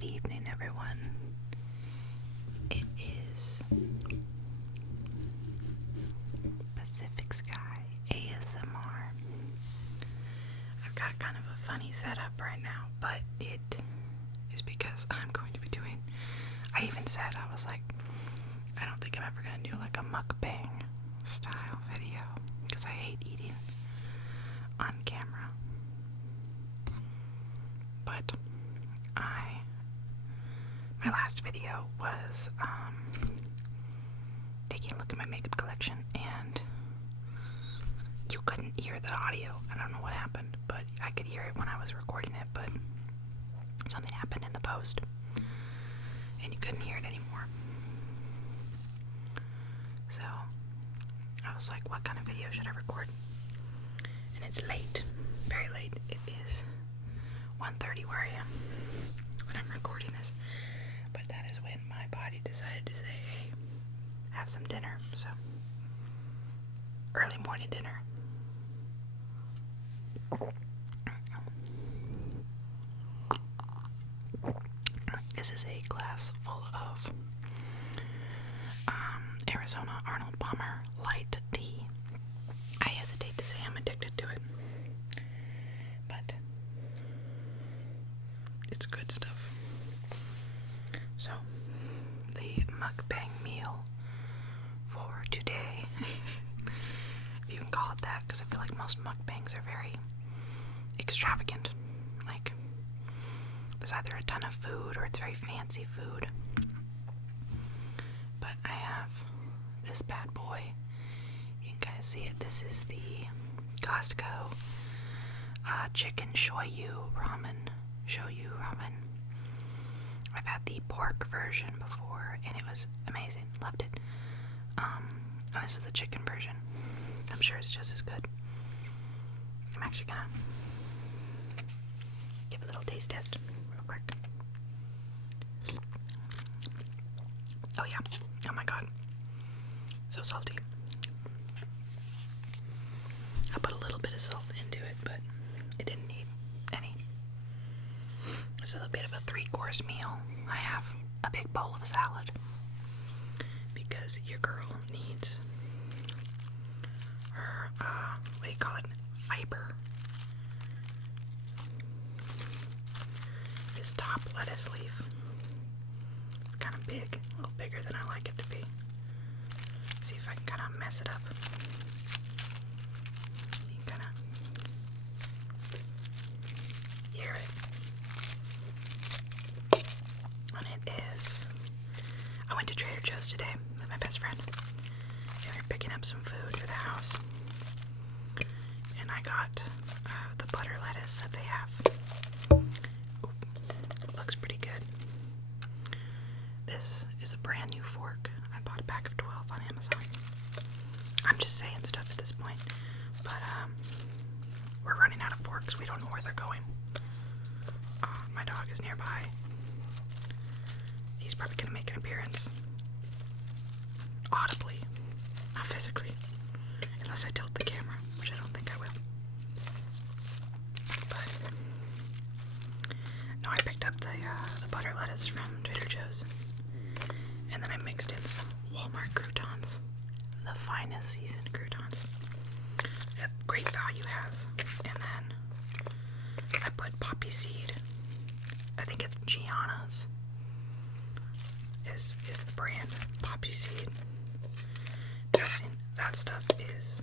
Good evening, everyone. It is Pacific Sky ASMR. I've got kind of a funny setup right now, but it is because I'm going to be doing, I even said, I was like, I don't think I'm ever going to do like a mukbang style video because I hate eating on camera. But my last video was taking a look at my makeup collection, and you couldn't hear the audio. I don't know what happened, but I could hear it when I was recording it, but something happened in the post and you couldn't hear it anymore. So I was like, what kind of video should I record? And it's late, very late. It is 1:30 where I am when I'm recording this, but that is when my body decided to say, hey, have some dinner. So early morning dinner. This is a glass full of Arizona Arnold Palmer light tea. I hesitate to say I'm addicted to it, but it's good stuff. So, the mukbang meal for today, if you can call it that, because I feel like most mukbangs are very extravagant. Like, there's either a ton of food or it's very fancy food. But I have this bad boy. You can kind of see it. This is the Costco chicken shoyu ramen. I've had the pork version before, and it was amazing. Loved it. And this is the chicken version. I'm sure it's just as good. I'm actually gonna give a little taste test real quick. Oh yeah. Oh my god. So salty. I put a little bit of salt into it, but it didn't need any. This is a bit of a 3-course meal. I have a big bowl of salad because your girl needs her, what do you call it? Fiber. This top lettuce leaf. It's kind of big, a little bigger than I like it to be. Let's see if I can kind of mess it up. You can kind of hear it. And it is, I went to Trader Joe's today with my best friend. And we were picking up some food for the house. And I got the butter lettuce that they have. Ooh, it looks pretty good. This is a brand new fork. I bought a pack of 12 on Amazon. I'm just saying stuff at this point. But we're running out of forks. We don't know where they're going. My dog is nearby. He's probably going to make an appearance. Audibly. Not physically. Unless I tilt the camera, which I don't think I will. But no, I picked up the butter lettuce from Trader Joe's. And then I mixed in some Walmart croutons. The finest seasoned croutons. Great value has. And then I put poppy seed. I think it's Gianna's is the brand. Poppy seed dressing. That stuff is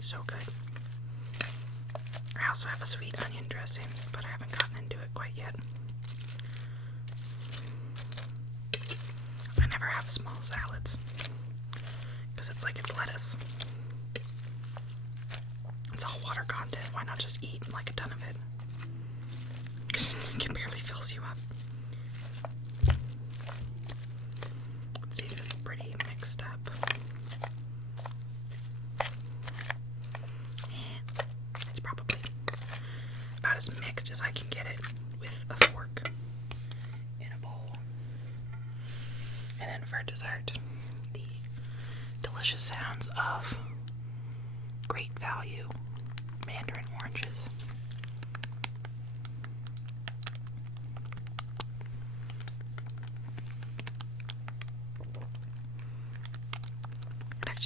so good. I also have a sweet onion dressing, but I haven't gotten into it quite yet. I never have small salads because it's like it's lettuce. It's all water content. Why not just eat like a ton of it? Because it barely fills you up. Let's see if it's pretty mixed up. It's probably about as mixed as I can get it with a fork in a bowl. And then for dessert, the delicious sounds of great value mandarin oranges.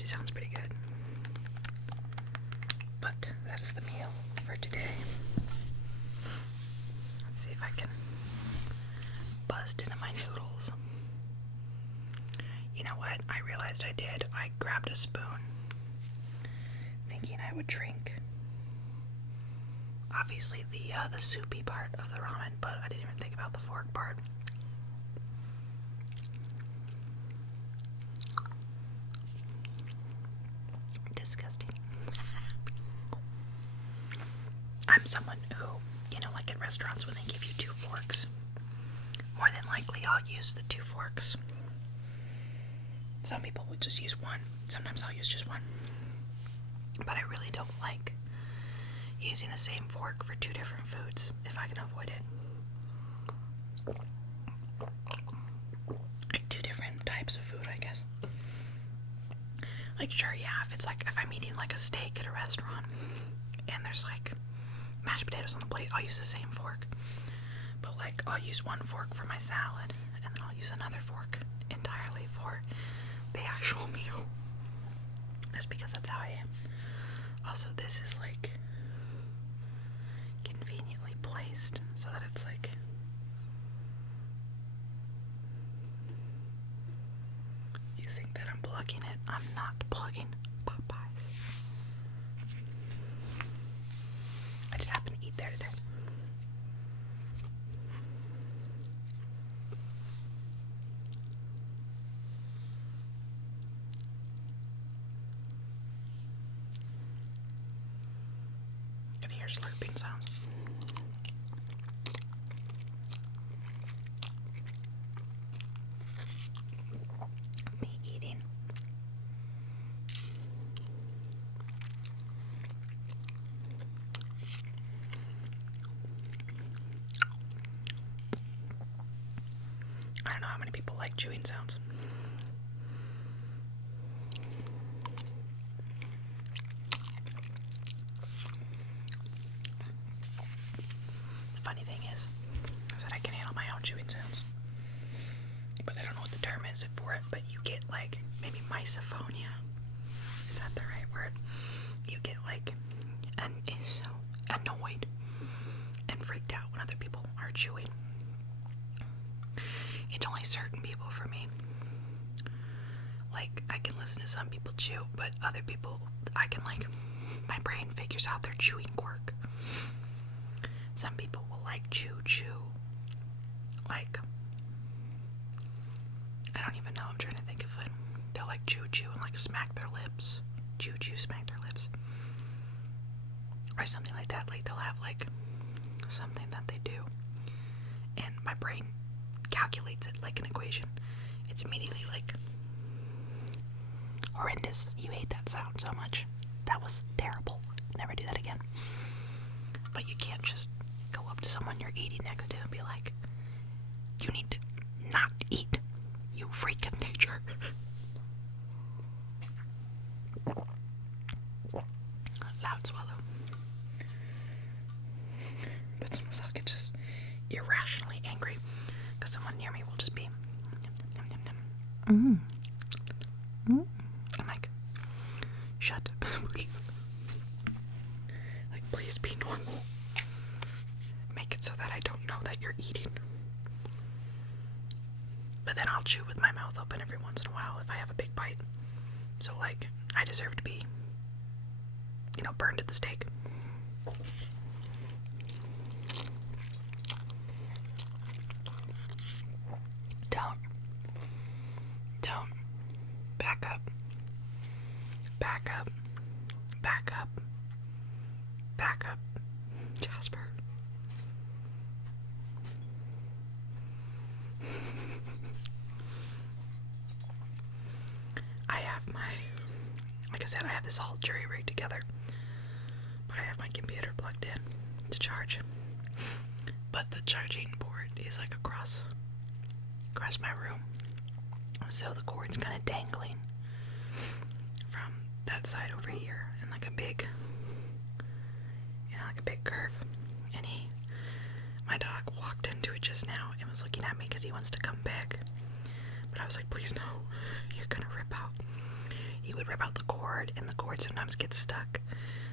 actually sounds pretty good. But that is the meal for today. Let's see if I can bust into my noodles. You know what? I realized I did. I grabbed a spoon thinking I would drink obviously the soupy part of the ramen, but I didn't even think about the fork part. Disgusting. I'm someone who, like at restaurants when they give you 2 forks, more than likely I'll use the 2 forks. Some people would just use 1. Sometimes I'll use just 1. But I really don't like using the same fork for 2 different foods if I can avoid it. Like 2 different types of food, I guess. Like, sure, yeah, if I'm eating like a steak at a restaurant and there's like mashed potatoes on the plate, I'll use the same fork. But like, I'll use 1 fork for my salad and then I'll use another fork entirely for the actual meal. Just because that's how I am. Also, this is like conveniently placed so that it's like you think that I'm plugging it. I'm not plugging Popeyes. I just happen to eat there today. Can hear slurping sounds. Me eating. I don't know how many people like chewing sounds. The funny thing is that I can handle my own chewing sounds. But I don't know what the term is for it, but you get like maybe misophonia. Is that the right word? You get like so annoyed and freaked out when other people are chewing. It's only certain people for me. Like, I can listen to some people chew, but other people, I can like, my brain figures out their chewing quirk. Some people will like chew. Like, I don't even know, I'm trying to think of it. They'll like chew and like smack their lips. Chew, smack their lips. Or something like that. Like, they'll have like something that they do. And my brain calculates it like an equation. It's immediately like horrendous. You hate that sound so much. That was terrible. Never do that again. But you can't just go up to someone you're eating next to and be like, you need to not eat, you freak of nature. Loud swallow. But sometimes I'll get just irrationally angry because someone near me will just be I'm like, shut please. Like, please be normal. Make it so that I don't know that you're eating. But then I'll chew with my mouth open every once in a while if I have a big bite. So like, I deserve to be, burned at the stake. Don't. Back up. Jasper. Like I said, I have this whole jury rig together, but I have my computer plugged in to charge. But the charging board is like across my room, so the cord's kind of dangling from that side over here, and like a big curve. And my dog walked into it just now and was looking at me because he wants to come back. But I was like, please no, you're gonna rip out he would rip out the cord, and the cord sometimes gets stuck.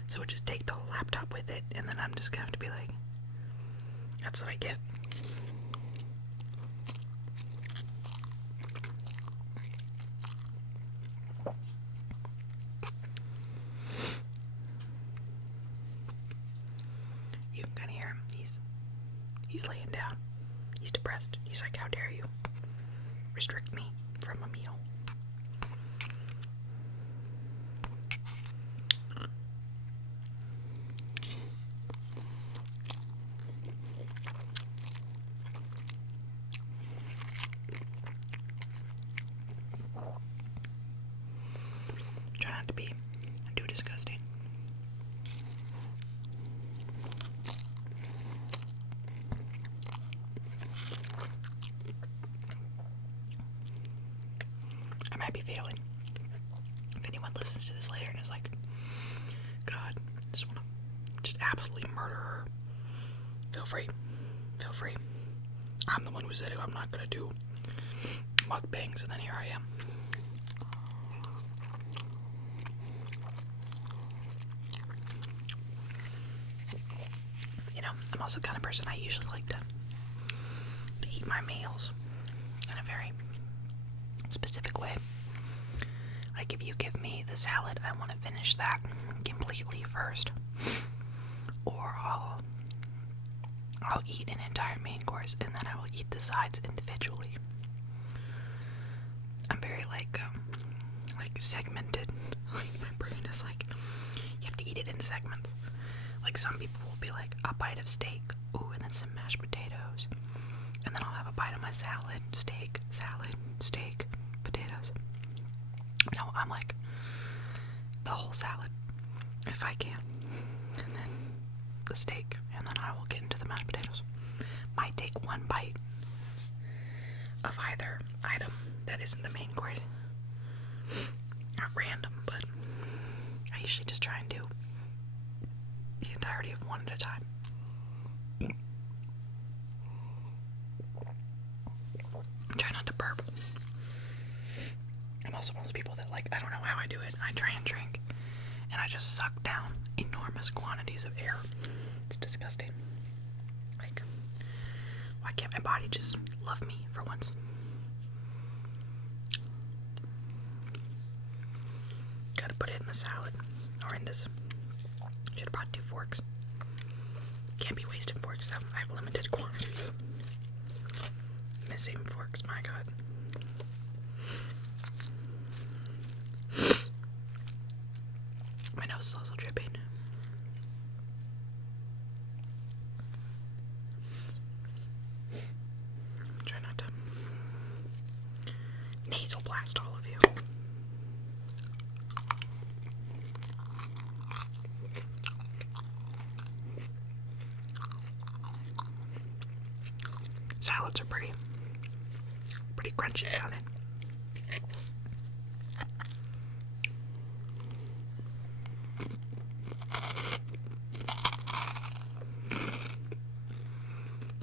So it would just take the whole laptop with it, and then I'm just gonna have to be like, that's what I get. You can kind of hear him. He's laying down. He's depressed. He's like, how dare you restrict me from a meal? Try not to be too disgusting. I might be failing. If anyone listens to this later and is like, God, I just want to just absolutely murder her, feel free. Feel free. I'm the one who said it. I'm not going to do mukbangs, and then here I am. You know, I'm also the kind of person I usually like to eat my meals in a very specific way. Like, if you give me the salad, I want to finish that completely first, or I'll eat an entire main course and then I will eat the sides individually. I'm very like segmented. Like, my brain is like, you have to eat it in segments. Like, some people will be like, a bite of steak, ooh, and then some mashed potatoes, and then I'll have a bite of my salad, steak, potatoes. No, I'm like, the whole salad, if I can, and then the steak, and then I will get into the mashed potatoes. Might take one bite of either item that isn't the main course. Not random, but I usually just try and do the entirety of one at a time. Try not to burp. I'm also one of those people that, like, I don't know how I do it. I try and drink, and I just suck down enormous quantities of air. It's disgusting. Like, why can't my body just love me for once? Gotta put it in the salad, or in this. Should have brought 2 forks. Can't be wasting forks, though. I have limited quantities. Missing forks, my God. My nose is also dripping. Try not to nasal blast all of you. Salads are pretty crunchy sounding.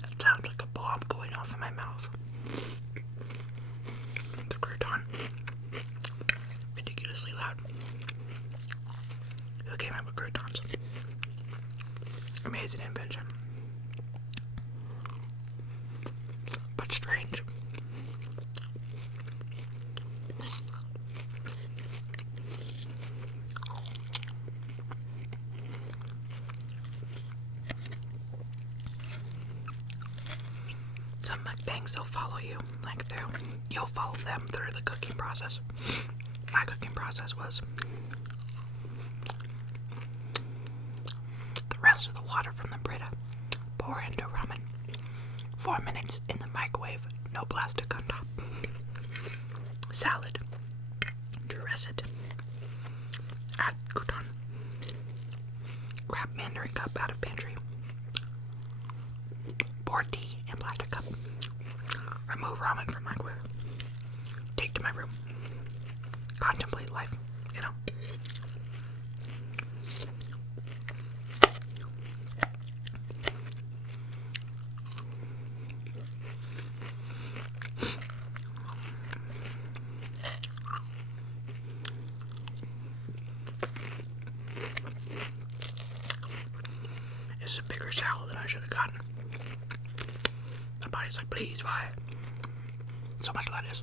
That sounds like a bomb going off in my mouth. The crouton. Ridiculously loud. Who came up with croutons? Amazing invention. But strange. Some mukbangs, they'll follow you, like you'll follow them through the cooking process. My cooking process was the rest of the water from the Brita, pour into ramen, 4 minutes in the microwave, no plastic on top. Salad, dress it, add crouton, grab mandarin cup out of pantry, pour tea in plastic cup, remove ramen from microwave, take to my room, contemplate life, you know. salad than I should have gotten. My body's like, please buy it. So much lettuce.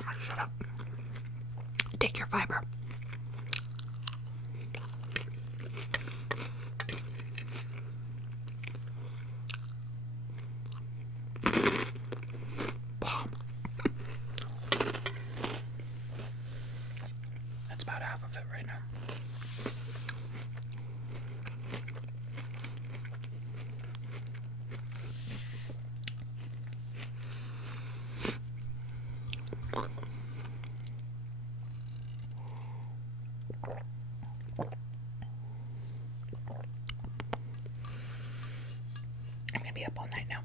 I'm like, shut up. Take your fiber. Bomb. That's about half of it right now. I'm gonna be up all night now.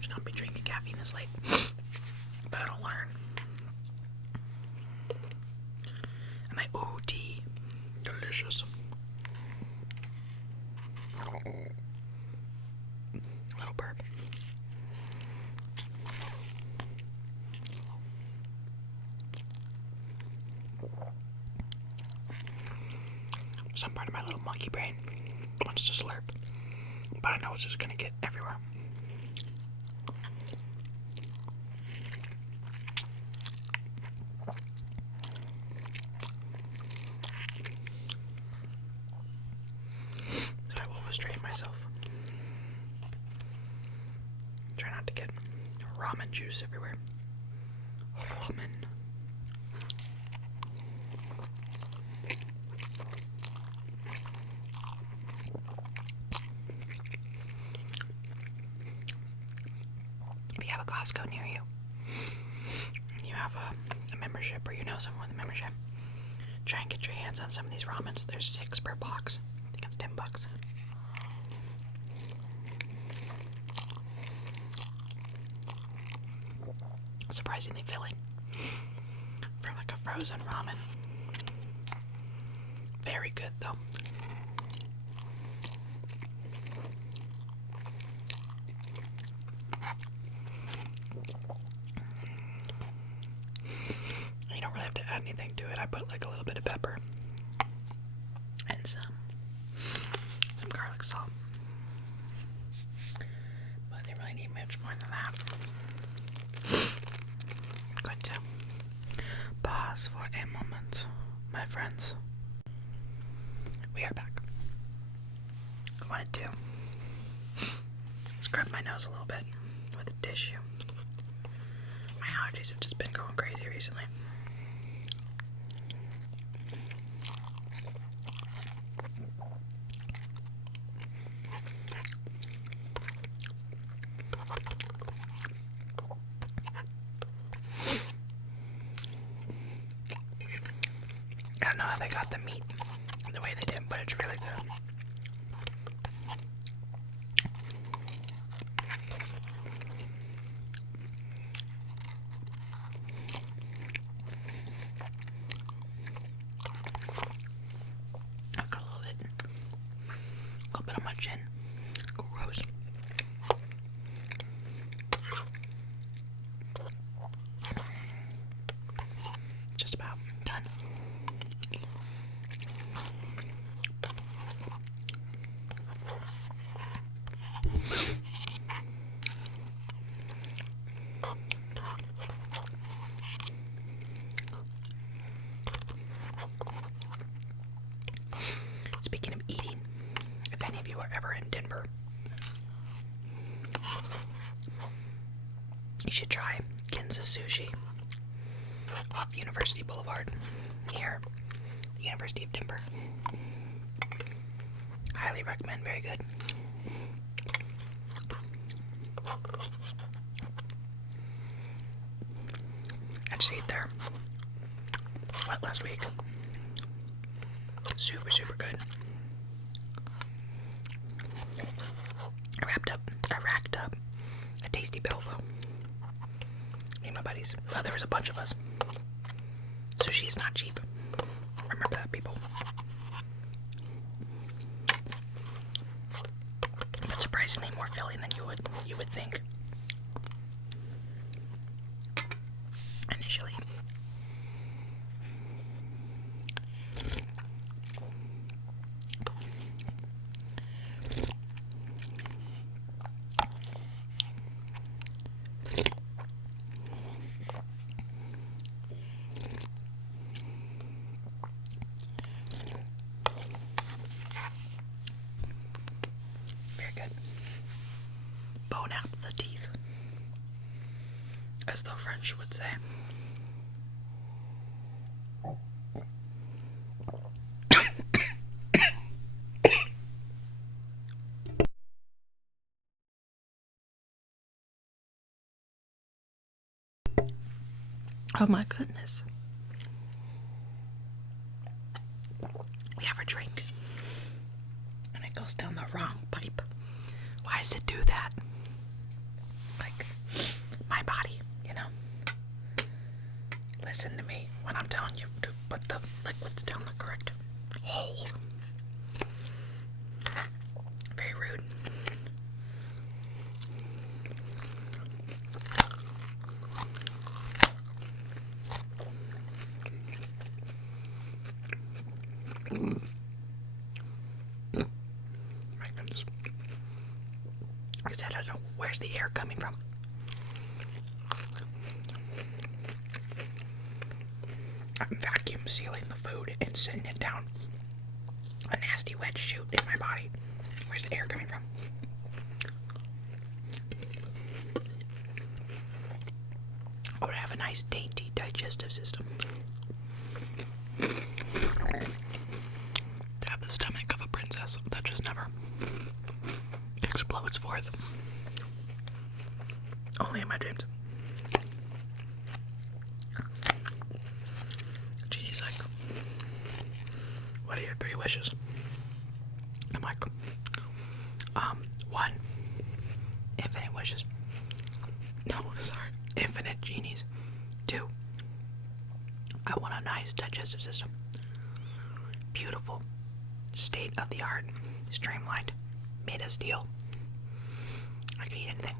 Should not be drinking caffeine this late, but I don't learn. I'm like, ooh, tea, delicious. Little burp. Some part of my little monkey brain wants to slurp, but I know it's just gonna get everywhere. So I will restrain myself. Try not to get ramen juice everywhere. Ramen. If you have a Costco near you, you have a membership, or you know someone with a membership, try and get your hands on some of these ramens. There's 6 per box. I think it's $10. Surprisingly filling for like a frozen ramen. Very good though. You don't really have to add anything to it. I put like a little bit of pepper and some garlic salt. But they really need much more than that. I'm going to pause for a moment, my friends. We are back. I wanted to scrub my nose a little bit with a tissue. My allergies have just been going crazy recently. I don't know how they got the meat the way they did, but it's really good. I've got a little bit on my chin. Gross. Just about done. Speaking of eating, if any of you are ever in Denver, you should try Ginza Sushi off University Boulevard near the University of Denver. Highly recommend, very good. I just ate there last week. Super, super good. I racked up a tasty bill though. Me and my buddies. Well, there was a bunch of us. Sushi is not cheap. Remember that, people. But surprisingly more filling than you would think. Initially. very good. Bone out the teeth, as the French would say. Oh my goodness. We have a drink and it goes down the wrong pipe. Why does it do that? Like, my body, you know? Listen to me when I'm telling you to put the liquids down the correct hole. Very rude. My goodness. I said, I don't know, where's the air coming from? I'm vacuum sealing the food and sitting it down a nasty wet chute in my body. Where's the air coming from? I would have a nice dainty digestive system. To have the stomach of a princess that just never explodes forth. Only in my dreams. Genie's like, what are your 3 wishes? I'm like, 1, infinite wishes. No, sorry, infinite genies. 2, I want a nice digestive system. Beautiful, state of the art, streamlined, made of steel. I can eat anything,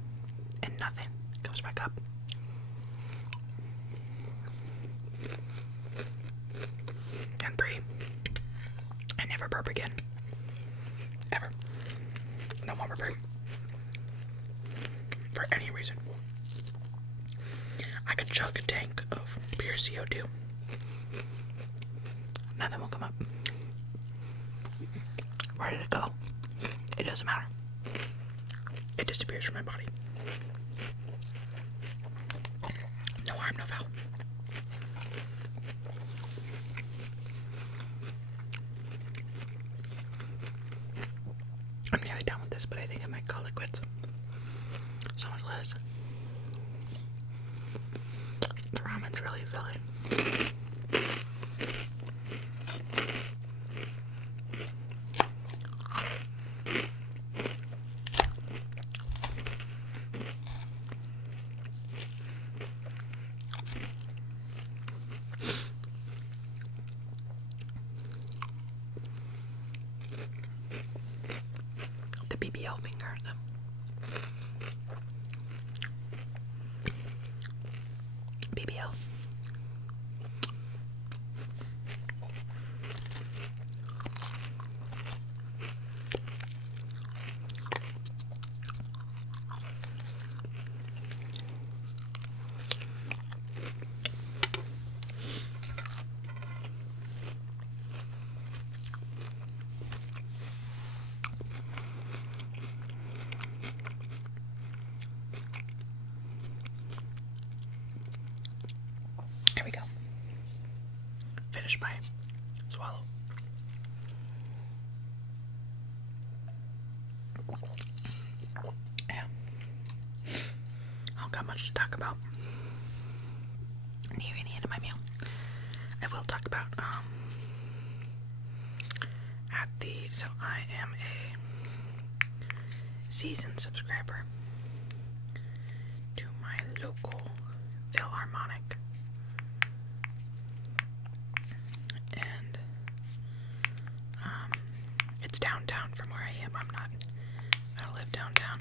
and nothing comes back up. And 3, I never burp again. Ever. No more burping. For any reason. I could chug a tank of pure CO2. Nothing will come up. Where did it go? It doesn't matter. It disappears from my body. No harm, no foul. I'm nearly done with this, but I think I might call it quits. So much lettuce. The ramen's really filling. The BBL finger, though. BBL. There we go. Finish my swallow. Yeah. I don't got much to talk about. Nearing the end of my meal. I will talk about so I am a seasoned subscriber to my local Philharmonic, and it's downtown from where I am. I don't live downtown,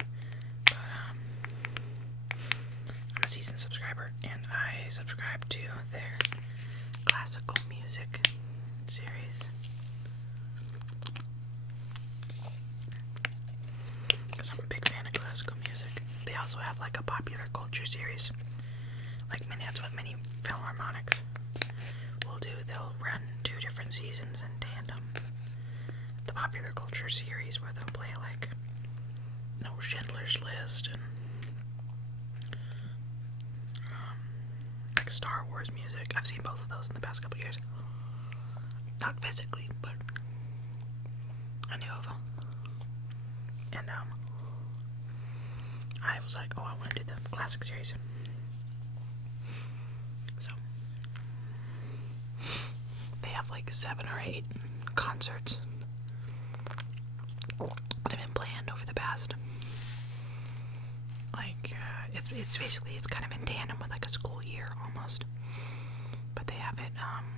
but I'm a seasoned subscriber, and I subscribe to their classical music series. Because I'm a big fan of classical music. They also have like a popular culture series. Like that's what many Philharmonics will do. They'll run 2 different seasons in tandem. The popular culture series where they'll play like no Schindler's List and like Star Wars music. I've seen both of those in the past couple years. Not physically, but I knew of them. And I was like, oh, I want to do the classic series. So they have like 7 or 8 concerts that have been planned over the past, like, it's basically, it's kind of in tandem with like a school year almost, but they have it,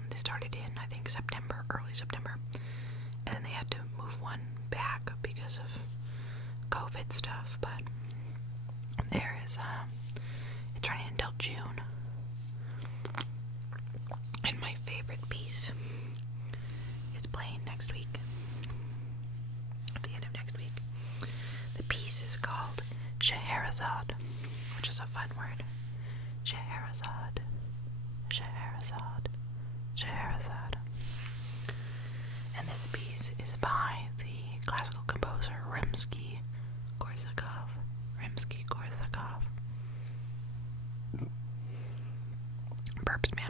they started in, I think, September, early September, and then they had to move one back because of COVID stuff, but there is, it's running until June, and my favorite piece is playing next week. At the end of next week. The piece is called Scheherazade, which is a fun word. Scheherazade. Scheherazade. Scheherazade. And this piece is by the classical composer Rimsky-Korsakov. Rimsky-Korsakov. Burps, man.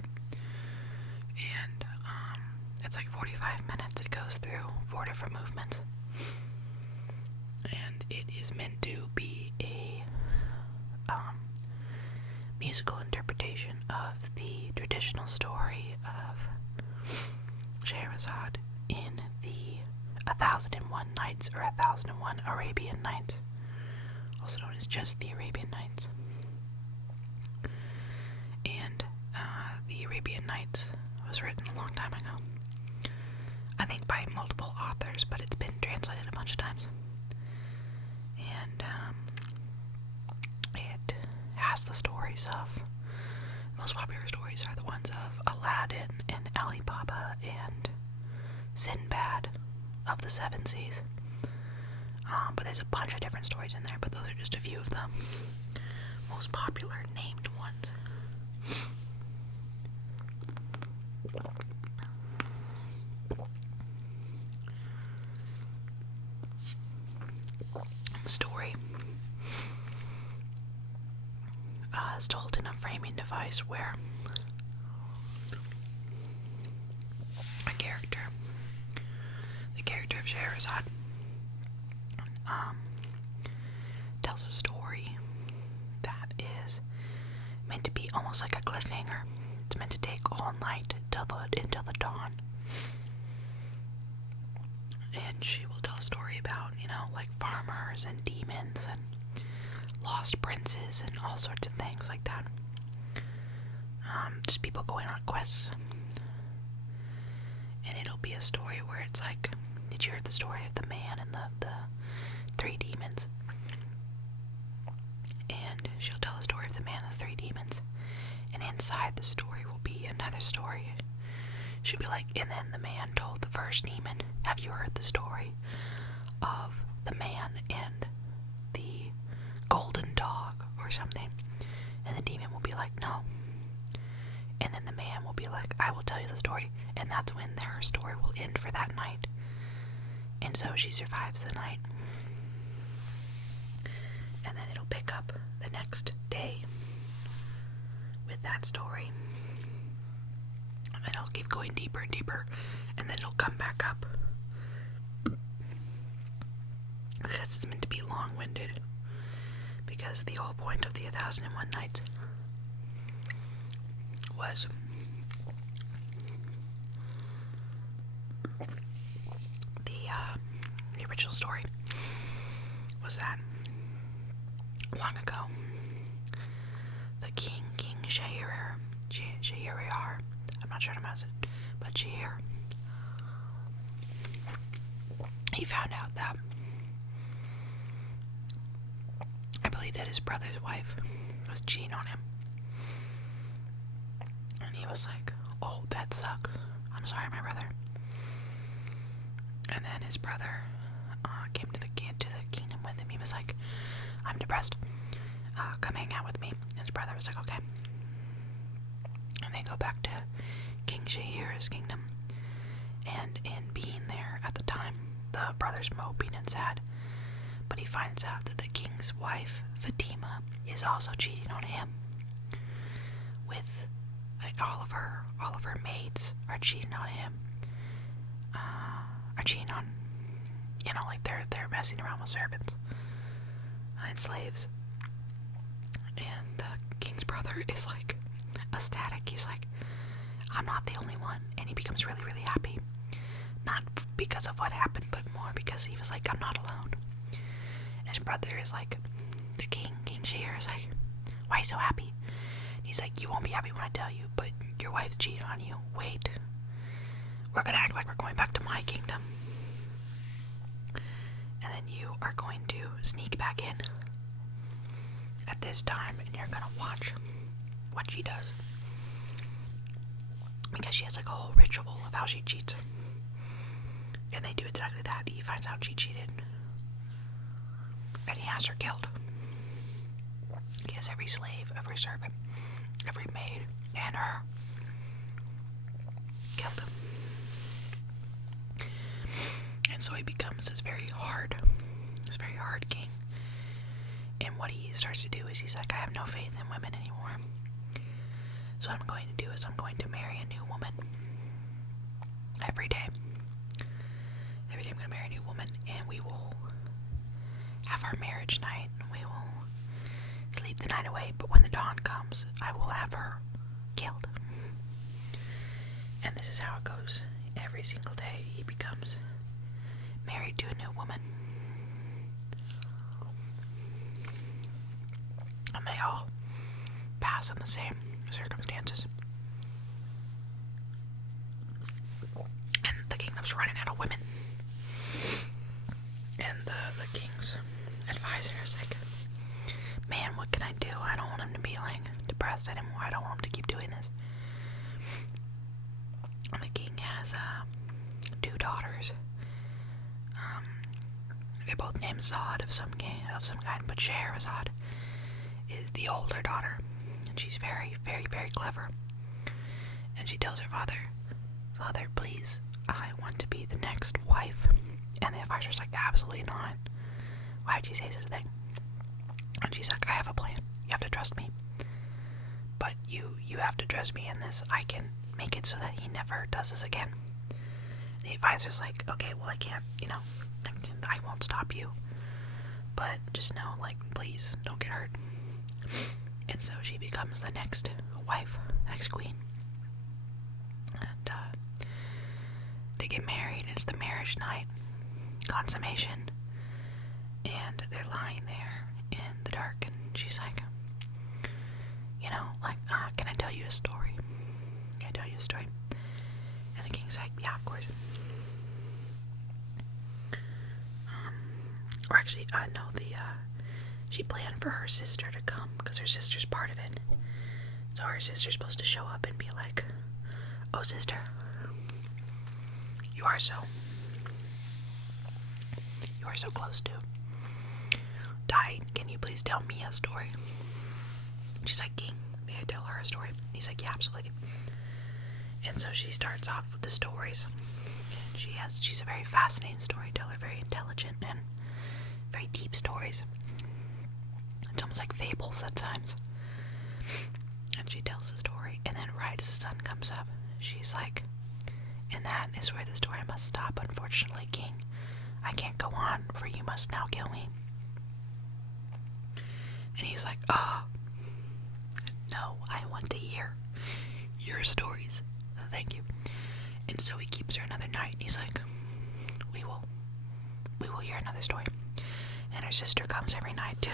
And it's like 45 minutes. It goes through 4 different movements. And it is meant to be a musical interpretation of the traditional story of Scheherazade in the 1001 Nights or 1001 Arabian Nights, also known as just the Arabian Nights. And the Arabian Nights was written a long time ago, I think by multiple authors, but it's been translated a bunch of times. And it has the stories of, the most popular stories are the ones of Aladdin and Ali Baba and Sinbad of the Seven Seas. But there's a bunch of different stories in there, but those are just a few of the most popular named ones. The story is told in a framing device where the character of Scheherazade, tells a story that is meant to be almost like a cliffhanger. It's meant to take all night until the dawn. And she will tell a story about, like farmers and demons and lost princes and all sorts of things like that. Just people going on quests. And it'll be a story where it's like, did you hear the story of the man and the 3 demons? And she'll tell the story of the man and the 3 demons. And inside the story will be another story. She'll be like, and then the man told the first demon, have you heard the story of the man and the golden dog or something? And the demon will be like, no. And then the man will be like, I will tell you the story. And that's when their story will end for that night. And so she survives the night. And then it'll pick up the next day with that story. And then it'll keep going deeper and deeper. And then it'll come back up. Because it's meant to be long-winded. Because the whole point of the 1001 Nights was the original story was that long ago the King Shahryar, I'm not sure how to pronounce it, but Shahryar, he found out that, I believe that his brother's wife was cheating on him. And he was like, oh, that sucks. I'm sorry, my brother. And then his brother came to the kingdom with him. He was like, I'm depressed. Come hang out with me. And his brother was like, okay. And they go back to King Shahir's kingdom. And in being there at the time, the brother's moping and sad But he finds out that the king's wife, Fatima, is also cheating on him with all of her maids are cheating on him. Are cheating on, like they're messing around with servants and slaves. And the king's brother is like ecstatic. He's like, I'm not the only one. And he becomes really, really happy. Not because of what happened, but more because he was like, I'm not alone. And his brother is like, the King Shear is like, why are you so happy? And he's like, you won't be happy when I tell you, but your wife's cheating on you. Wait. We're gonna act like we're going back to my kingdom. And then you are going to sneak back in at this time, and you're gonna watch what she does. Because she has like a whole ritual of how she cheats. And they do exactly that. He finds out she cheated. And he has her killed. He has every slave, every servant, every maid, and her killed. And so he becomes this very hard king. And what he starts to do is he's like, I have no faith in women anymore. So what I'm going to do is I'm going to marry a new woman. Every day. Every day I'm going to marry a new woman, and we will have our marriage night. We will sleep the night away, but when the dawn comes, I will have her killed. And this is how it goes. Every single day he becomes married to a new woman. And they all pass in the same circumstances. And the kingdom's running out of women. And the king's advisor is like, man, what can I do? I don't want him to be like depressed anymore. I don't want him to keep doing this. And the king has 2 daughters. They're both named Zod of some kind, but Scheherazade is the older daughter, and she's very, very, very clever. And she tells her father, please, I want to be the next wife. And the advisor's like, absolutely not. Why would you say such a thing? And she's like, I have a plan. You have to trust me. But you have to trust me in this. I can make it so that he never does this again. The advisor's like, okay, well, I can't, I won't stop you. But just know, like, please, don't get hurt. And so she becomes the next wife, next queen. And they get married, and it's the marriage night, consummation. And they're lying there in the dark, and she's like, can I tell you a story? Can I tell you a story? And the king's like, yeah, of course. Or actually, no, she planned for her sister to come, because her sister's part of it. So her sister's supposed to show up and be like, oh, sister, you are so close to dying. Can you please tell me a story? She's like, king, may I tell her a story? He's like, yeah, absolutely. And so she starts off with the stories. And she's a very fascinating storyteller, very intelligent, and very deep stories. It's almost like fables at times. And she tells the story, and then right as the sun comes up, she's like, and that is where the story must stop, unfortunately, king. I can't go on, for you must now kill me. And he's like, oh, no, I want to hear your stories. Thank you. And so he keeps her another night, and he's like, we will hear another story. And her sister comes every night too,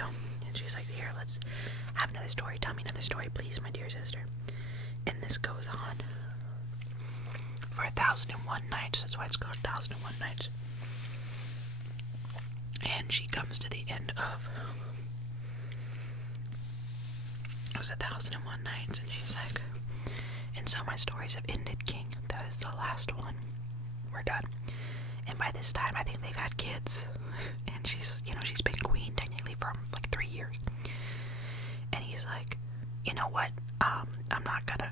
and she's like, here, let's have another story. Tell me another story, please, my dear sister. And this goes on for 1,001 nights. That's why it's called 1,001 Nights. And she comes to the end of, it was 1,001 nights, and she's like, and so my stories have ended, king. That is the last one. We're done. And by this time, I think they've had kids, and she's been queen technically for like 3 years. And he's like, you know what? I'm not gonna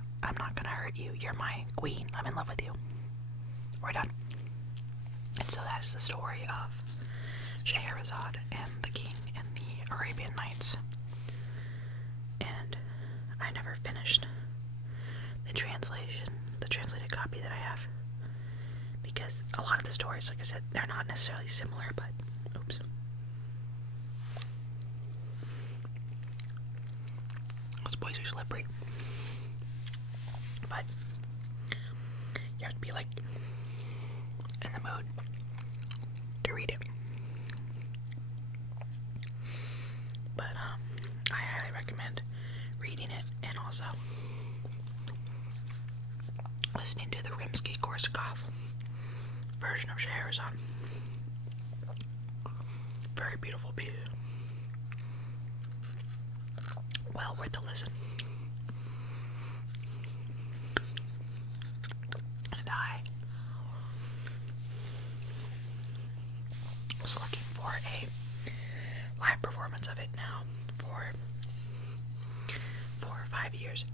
hurt you. You're my queen. I'm in love with you. We're done. And so that is the story of Scheherazade and the King and the Arabian Nights. And I never finished the translated copy that I have. Because a lot of the stories, like I said, they're not necessarily similar, but, oops. Those boys are slippery. But you have to be, like, in the mood to read it. But, I highly recommend reading it and also listening to the Rimsky-Korsakov version of Scheherazade. Very beautiful piece. Well worth the listen. And I was looking for a live performance of it now for 4 or 5 years.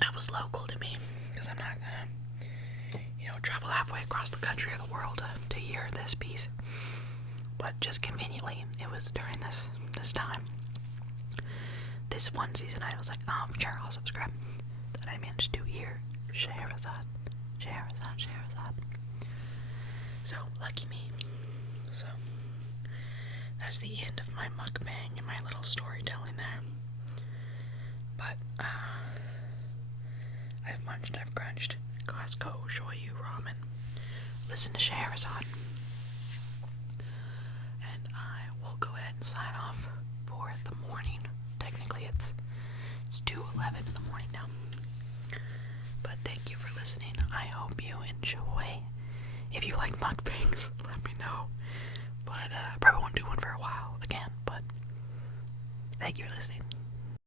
That was local to me, because I'm not gonna, travel halfway across the country or the world to hear this piece. But just conveniently, it was during this time, this one season, I was like, oh, sure, I'll subscribe, that I managed to hear Scheherazade. So, lucky me. So, that's the end of my mukbang and my little storytelling there. But, I've munched, I've crunched, Costco, shoyu, ramen, listen to Scheherazade, and I will go ahead and sign off for the morning. Technically it's 2:11 in the morning now, but thank you for listening. I hope you enjoy. If you like mukbangs, let me know, but probably won't do one for a while again, but thank you for listening.